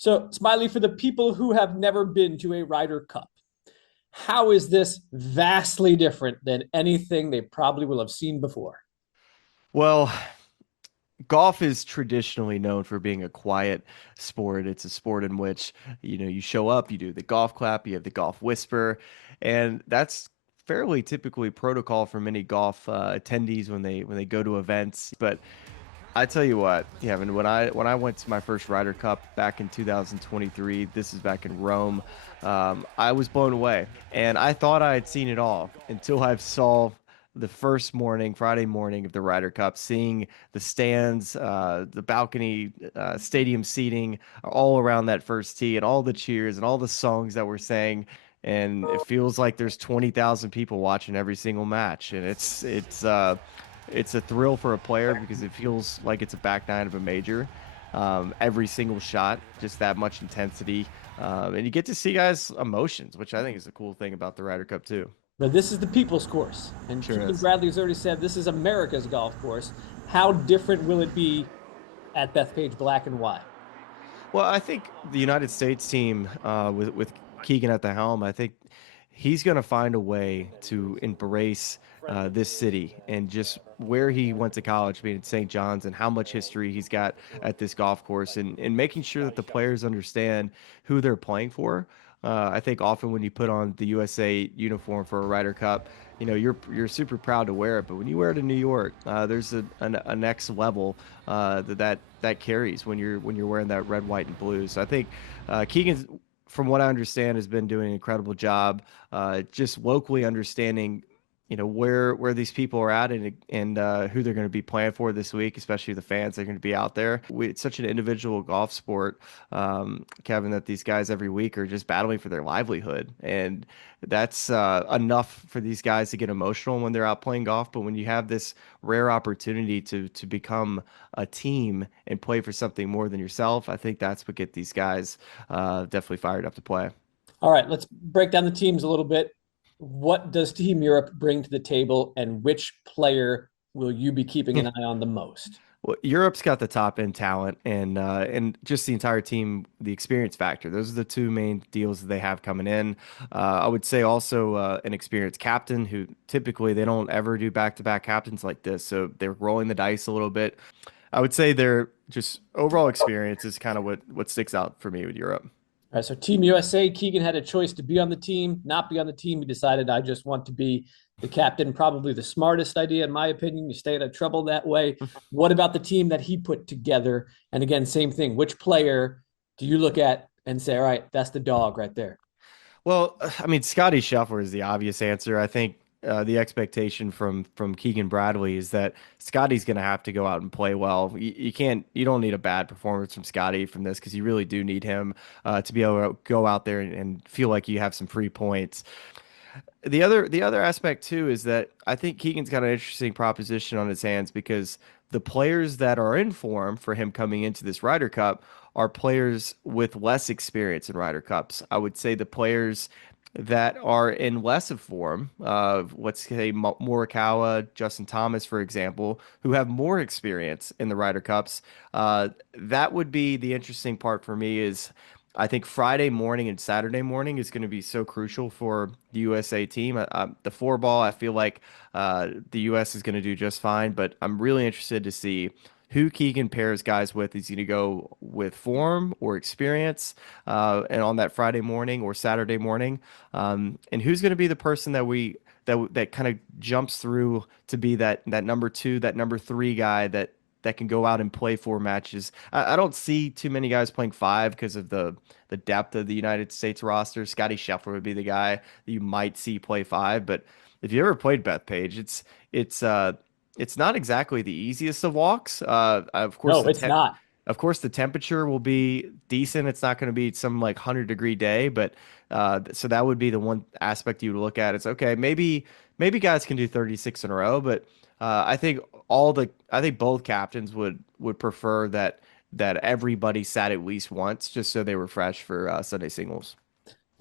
So, Smiley, for the people who have never been to a Ryder Cup, how is this vastly different than anything they probably will have seen before? Well, golf is traditionally known for being a quiet sport. It's a sport in which, you show up, you do the golf clap, you have the golf whisper, and that's fairly typically protocol for many golf attendees when they go to events. But I tell you what, Kevin, when I went to my first Ryder Cup back in 2023, this is back in Rome, I was blown away, and I thought I had seen it all until I saw the first morning, Friday morning of the Ryder Cup, seeing the stands, the balcony, stadium seating all around that first tee, and all the cheers and all the songs that were sang. And it feels like there's 20,000 people watching every single match, and it's a thrill for a player because it feels like it's a back nine of a major. Every single shot, just that much intensity. And you get to see guys' emotions, which I think is a cool thing about the Ryder Cup, too. But this is the people's course. And Sure Keegan is. Bradley has already said this is America's golf course. How different will it be at Bethpage Black and why? Well, I think the United States team, with Keegan at the helm, I think he's going to find a way to embrace this city and just where he went to college, being at St. John's, and how much history he's got at this golf course, and making sure that the players understand who they're playing for. I think often when you put on the USA uniform for a Ryder Cup, you're super proud to wear it, but when you wear it in New York, there's a next level that carries when you're wearing that red, white, and blue. So I think Keegan's, from what I understand, has been doing an incredible job, just locally understanding, where these people are at, and who they're going to be playing for this week, especially the fans that are going to be out there. It's such an individual golf sport, Kevin, that these guys every week are just battling for their livelihood, and that's enough for these guys to get emotional when they're out playing golf. But when you have this rare opportunity to become a team and play for something more than yourself, I think that's what get these guys definitely fired up to play. All right, let's break down the teams a little bit. What does Team Europe bring to the table, and which player will you be keeping an eye on the most? Well, Europe's got the top end talent, and just the entire team, the experience factor. Those are the two main deals that they have coming in. I would say also an experienced captain who typically they don't ever do back to back captains like this, so they're rolling the dice a little bit. I would say their just overall experience is kind of what sticks out for me with Europe. All right, so Team USA, Keegan had a choice to be on the team, not be on the team. He decided, I just want to be the captain. Probably the smartest idea, in my opinion. You stay out of trouble that way. What about the team that he put together? And again, same thing. Which player do you look at and say, all right, that's the dog right there? Well, I mean, Scotty Scheffler is the obvious answer. I think the expectation from Keegan Bradley is that Scotty's going to have to go out and play well. You don't need a bad performance from Scotty from this because you really do need him to be able to go out there and feel like you have some free points. The other aspect too is that I think Keegan's got an interesting proposition on his hands because the players that are in form for him coming into this Ryder Cup are players with less experience in Ryder Cups. I would say the players that are in less of form, let's say Morikawa, Justin Thomas, for example, who have more experience in the Ryder Cups. That would be the interesting part for me is I think Friday morning and Saturday morning is going to be so crucial for the USA team. The four ball, I feel like the US is going to do just fine, but I'm really interested to see who Keegan pairs guys with. Is he going to go with form or experience, and on that Friday morning or Saturday morning, and who's going to be the person that kind of jumps through to be that number two, that number three guy that can go out and play four matches. I don't see too many guys playing five because of the depth of the United States roster. Scotty Scheffler would be the guy that you might see play five, but if you ever played Bethpage, it's not exactly the easiest of walks. Of course No, it's not. of course the temperature will be decent. It's not going to be some like 100-degree day, but so that would be the one aspect you would look at. It's okay, maybe guys can do 36 in a row, but I think both captains would prefer that everybody sat at least once, just so they were fresh for Sunday singles.